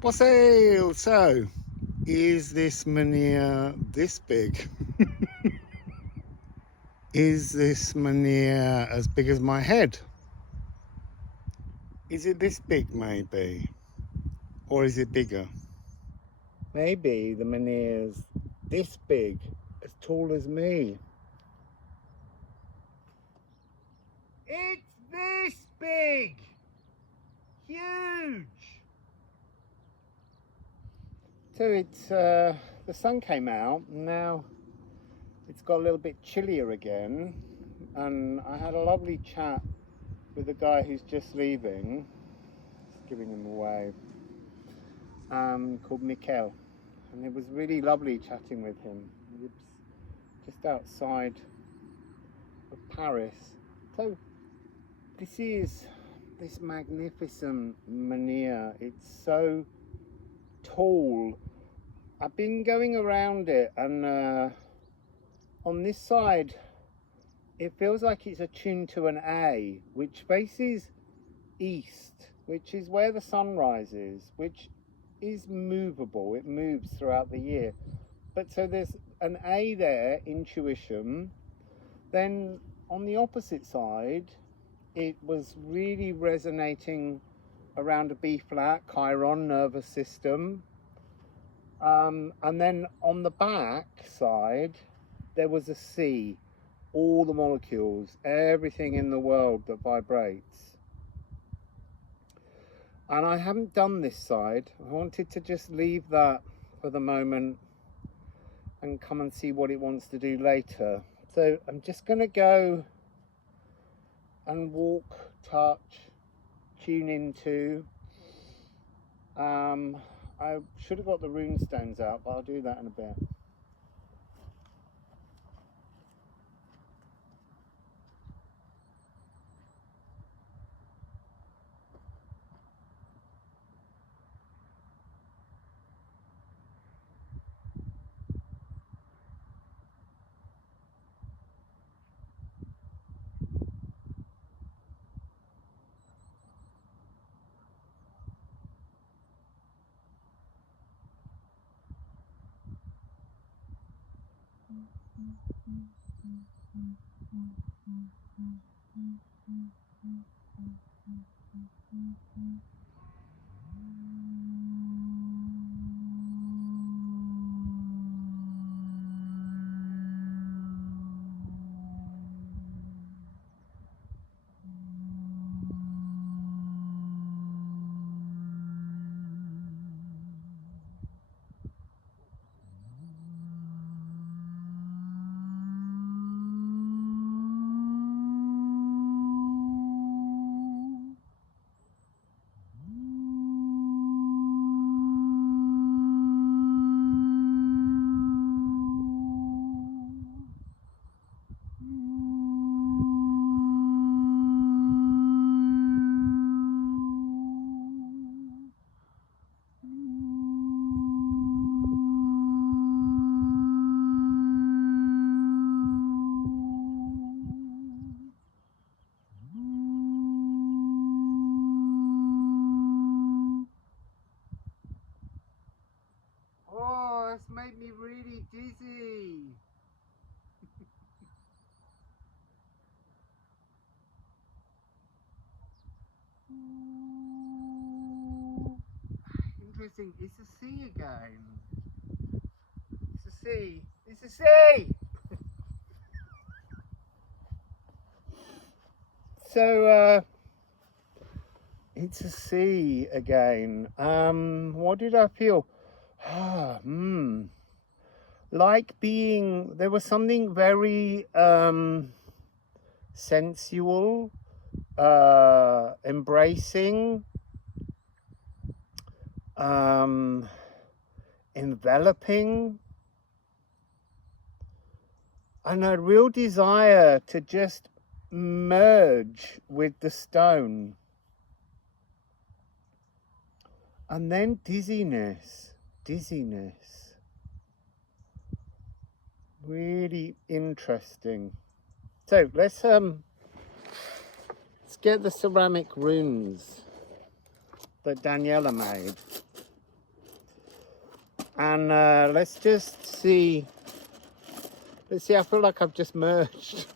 Wassail! So, is this manhir this big? Is this manhir as big as my head? Is it this big, maybe? Or is it bigger? Maybe the manhir's this big, as tall as me. It's this big! Huge! So it's, the sun came out, and now it's got a little bit chillier again, and I had a lovely chat with the guy who's just leaving, just giving him a wave, called Mikel, and it was really lovely chatting with him. It's just outside of Paris. So this is this magnificent manhir. It's so tall. I've been going around it, and on this side it feels like it's attuned to an A, which faces east, which is where the sun rises, which is movable. It moves throughout the year. But so there's an A there, intuition. Then on the opposite side, it was really resonating around a B flat, Chiron, nervous system. And then on the back side, there was a C, all the molecules, everything in the world that vibrates. And I haven't done this side. I wanted to just leave that for the moment and come and see what it wants to do later. So I'm just going to go and walk, touch, tune into. I should have got the rune stones out, but I'll do that in a bit. Oh, it's made me really dizzy. Interesting. It's a C again. It's a C. It's a C. So it's a C again. What did I feel? Like being, there was something very sensual, embracing, enveloping, and a real desire to just merge with the stone. And then dizziness. Really interesting. So let's get the ceramic runes that Daniela made. And let's just see. Let's see, I feel like I've just merged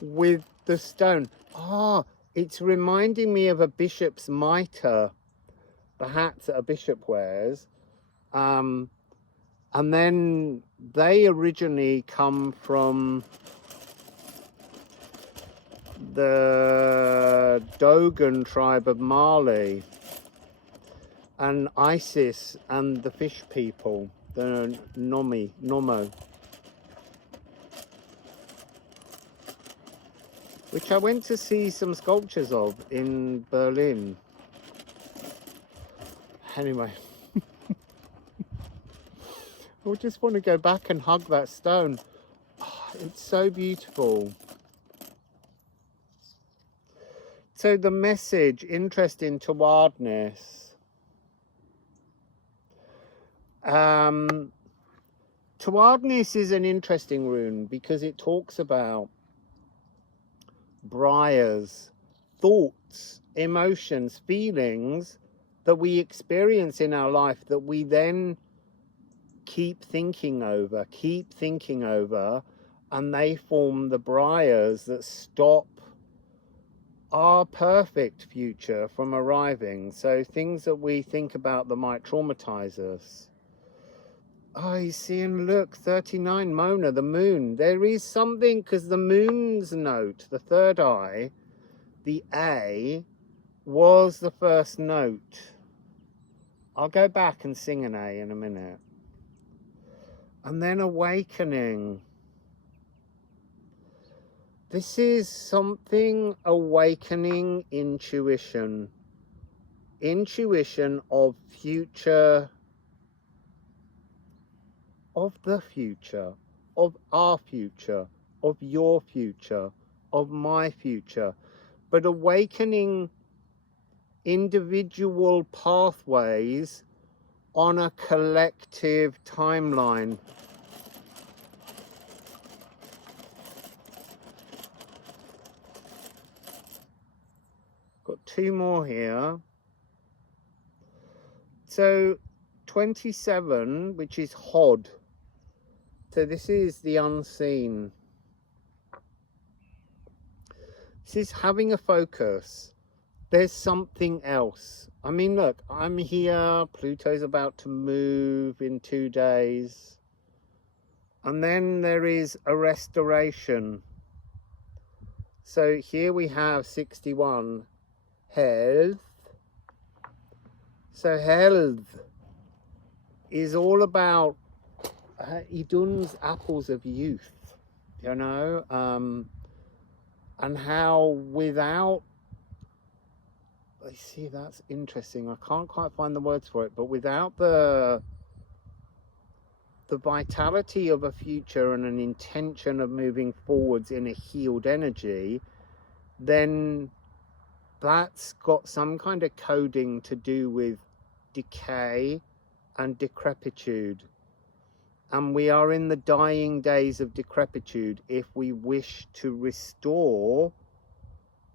with the stone. Ah, it's reminding me of a bishop's mitre, the hats that a bishop wears. And then they originally come from the Dogon tribe of Mali, and Isis and the fish people, the Nomo, which I went to see some sculptures of in Berlin. Anyway, I just want to go back and hug that stone. Oh, it's so beautiful. So the message, interest in towardness. Towardness is an interesting rune because it talks about briars, thoughts, emotions, feelings that we experience in our life that we then keep thinking over, and they form the briars that stop our perfect future from arriving. So things that we think about that might traumatize us. Oh, you see, and look, 39, Mona, the moon. There is something, because the moon's note, the third eye, the A, was the first note. I'll go back and sing an A in a minute. And then awakening. This is something awakening intuition. Intuition of future, of the future, of our future, of your future, of my future. But awakening individual pathways on a collective timeline. Got two more here. So 27, which is Hod. So this is the unseen. This is having a focus. There's something else. I mean, look, I'm here. Pluto's about to move in 2 days. And then there is a restoration. So here we have 61, health. So health is all about Idun's apples of youth, you know, and how without, I see, that's interesting. I can't quite find the words for it, but without the vitality of a future and an intention of moving forwards in a healed energy, then that's got some kind of coding to do with decay and decrepitude. And we are in the dying days of decrepitude if we wish to restore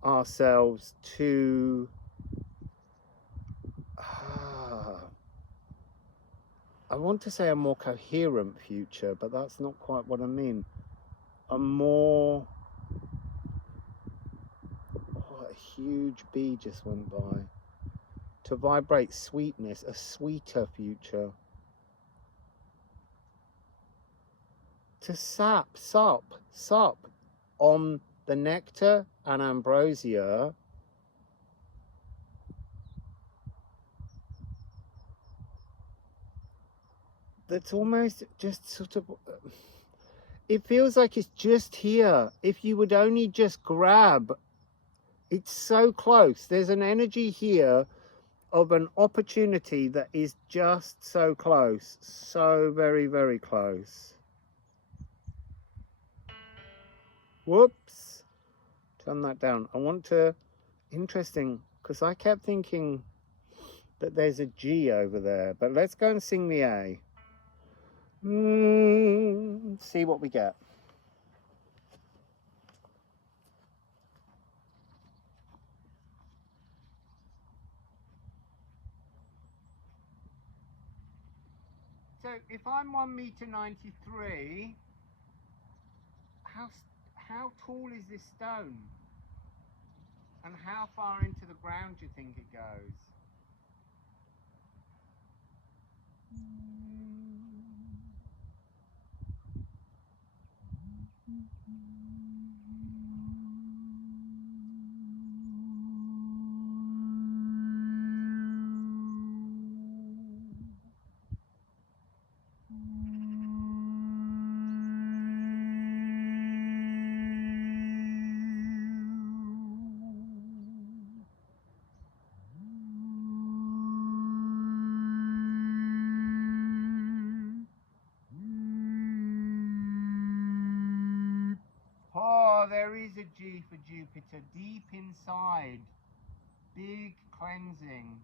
ourselves to I want to say a more coherent future, but that's not quite what I mean. A more... Oh, a huge bee just went by. To vibrate sweetness, a sweeter future. To sup on the nectar and ambrosia that's almost just sort of, it feels like it's just here. If you would only just grab, it's so close. There's an energy here of an opportunity that is just so close, so very, very close. Whoops, turn that down. I want to, interesting, because I kept thinking that there's a G over there, but let's go and sing the A. See what we get. So if I'm 1 meter 93, how tall is this stone? And how far into the ground do you think it goes? Oh, there is a G for Jupiter, deep inside. Big cleansing.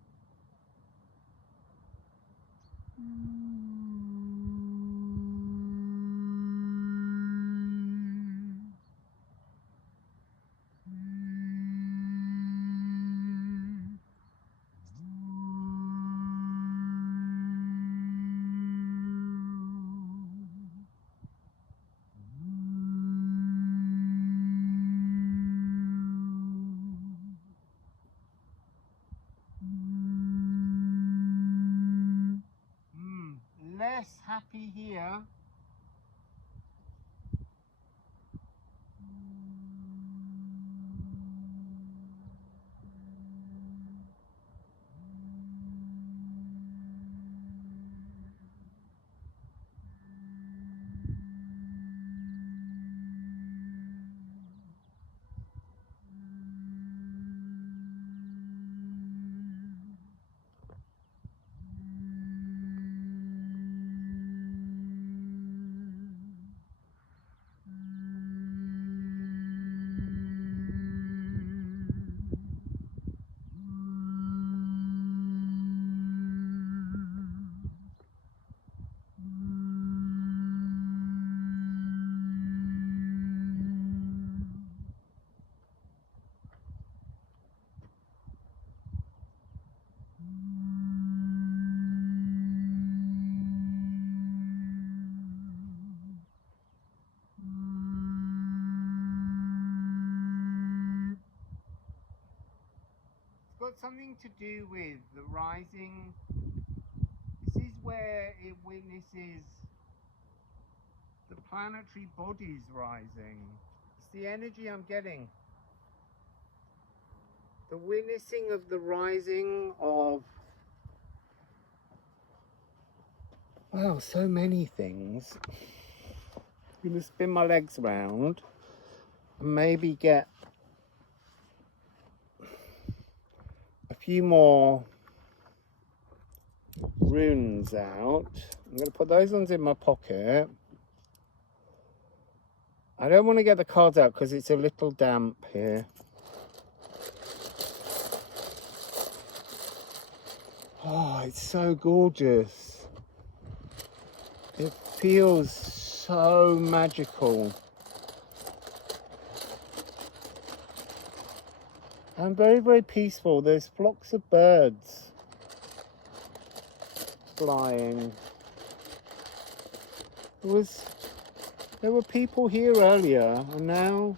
Less happy here. Got something to do with the rising. This is where it witnesses the planetary bodies rising. It's the energy I'm getting. The witnessing of the rising of, well, so many things. I'm going to spin my legs round and maybe get a few more runes out. I'm going to put those ones in my pocket. I don't want to get the cards out because it's a little damp here. Oh, it's so gorgeous. It feels so magical. And very, very peaceful. There's flocks of birds flying. There were people here earlier and now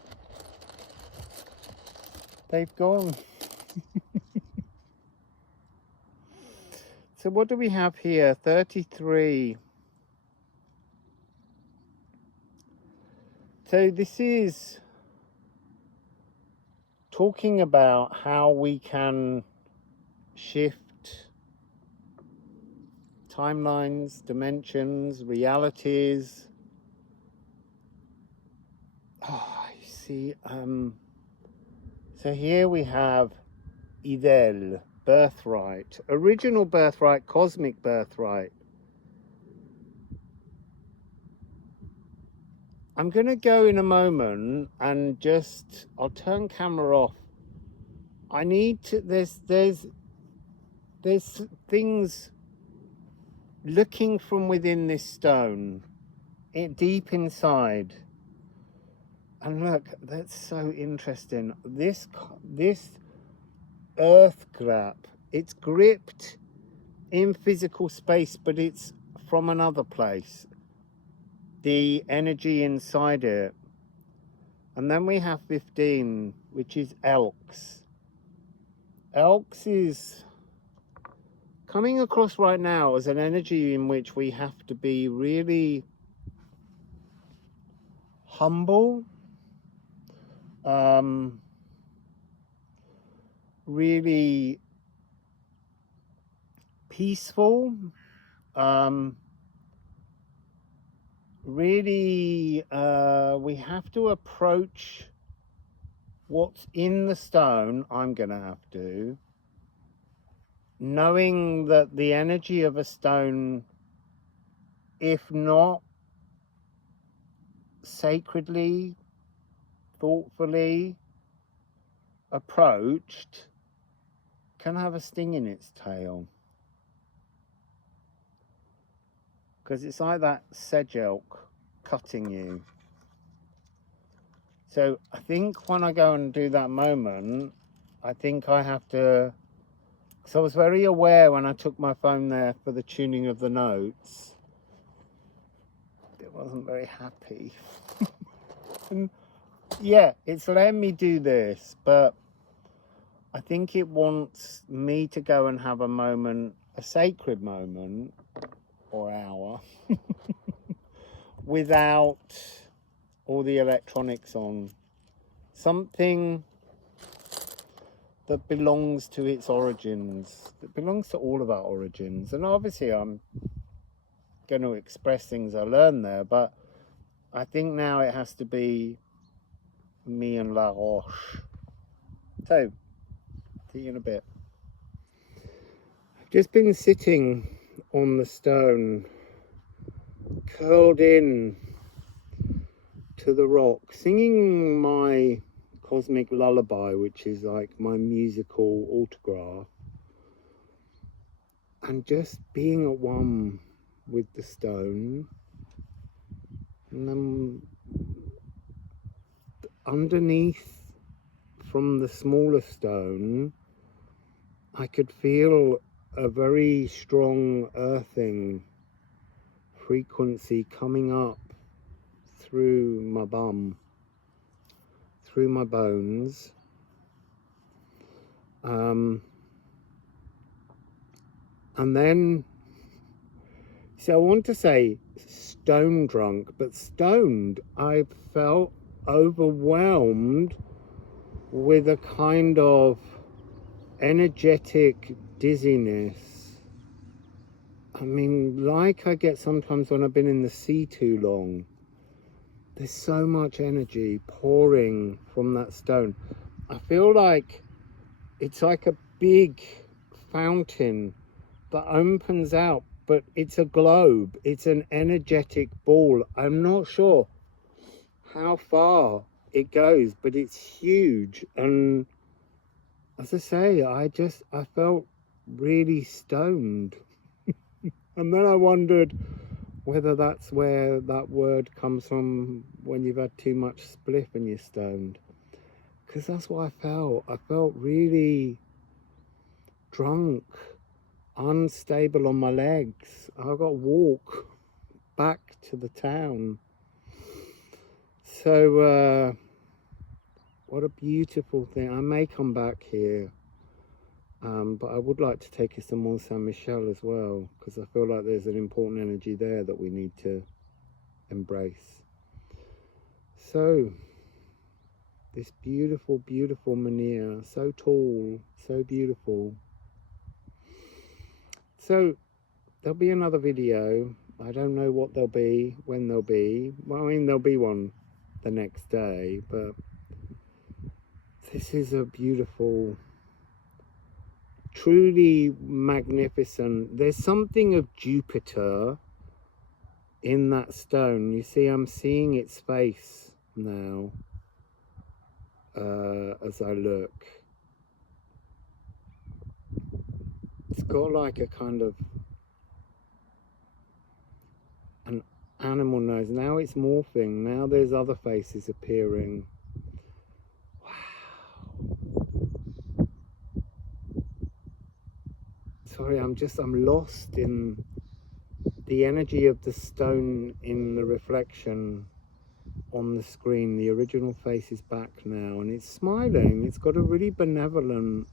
they've gone. So what do we have here? 33. So this is talking about how we can shift timelines, dimensions, realities. Oh, I see. So here we have Ædan, birthright, original birthright, cosmic birthright. I'm going to go in a moment and just, I'll turn camera off. I need to, there's things looking from within this stone, deep inside. And look, that's so interesting. This earth grab, it's gripped in physical space, but it's from another place, the energy inside it. And then we have 15, which is Elks. Elks is coming across right now as an energy in which we have to be really humble, really peaceful, really we have to approach what's in the stone. I'm gonna have to, knowing that the energy of a stone, if not sacredly, thoughtfully approached, can have a sting in its tail. Because it's like that sedge elk cutting you. So I think when I go and do that moment, I think I have to, because I was very aware when I took my phone there for the tuning of the notes, it wasn't very happy. And yeah, it's letting me do this, but I think it wants me to go and have a moment, a sacred moment, or hour, without all the electronics on. Something that belongs to its origins, that belongs to all of our origins. And obviously I'm going to express things I learned there, but I think now it has to be me and La Roche. So, see you in a bit. I've just been sitting on the stone, curled in to the rock, singing my cosmic lullaby, which is like my musical autograph, and just being at one with the stone. And then underneath, from the smaller stone, I could feel a very strong earthing frequency coming up through my bum, through my bones. And then, so I want to say stone drunk, but stoned, I felt overwhelmed with a kind of energetic dizziness. I mean, like I get sometimes when I've been in the sea too long. There's so much energy pouring from that stone. I feel like it's like a big fountain that opens out, but it's a globe. It's an energetic ball. I'm not sure how far it goes, but it's huge. And as I say, I felt really stoned. And then I wondered whether that's where that word comes from, when you've had too much spliff and you're stoned. Because that's what I felt. I felt really drunk, unstable on my legs. I got to walk back to the town. So what a beautiful thing. I may come back here, but I would like to take us to Mont Saint Michel as well, because I feel like there's an important energy there that we need to embrace. So this beautiful, beautiful menhir, so tall, so beautiful. So there'll be another video. I don't know what there'll be, when there'll be. Well, I mean, there'll be one the next day, but this is a beautiful, truly magnificent. There's something of Jupiter in that stone. You see, I'm seeing its face now as I look. It's got like a kind of an animal nose. Now it's morphing. Now there's other faces appearing. Wow. Sorry, I'm lost in the energy of the stone in the reflection on the screen. The original face is back now and it's smiling. It's got a really benevolent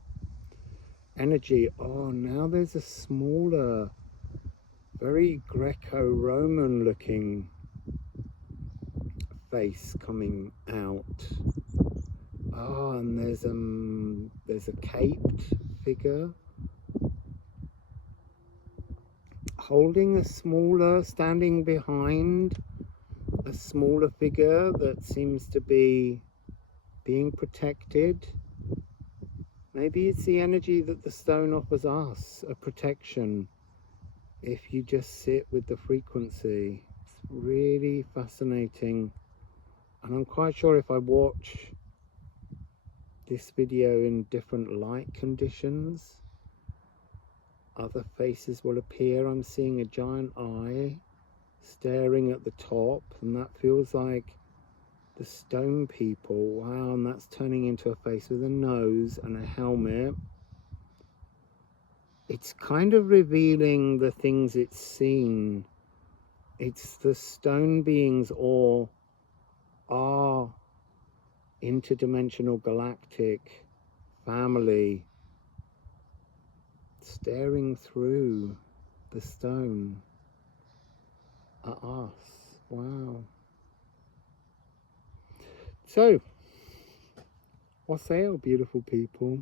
energy. Oh, now there's a smaller, very Greco-Roman looking face coming out. Oh, and there's a caped figure holding a smaller, standing behind a smaller figure that seems to be being protected. Maybe it's the energy that the stone offers us, a protection, if you just sit with the frequency. It's really fascinating. And I'm quite sure if I watch this video in different light conditions, other faces will appear. I'm seeing a giant eye staring at the top, and that feels like the stone people. Wow, and that's turning into a face with a nose and a helmet. It's kind of revealing the things it's seen. It's the stone beings or our interdimensional galactic family staring through the stone at us. Wow. So, Wassail, beautiful people.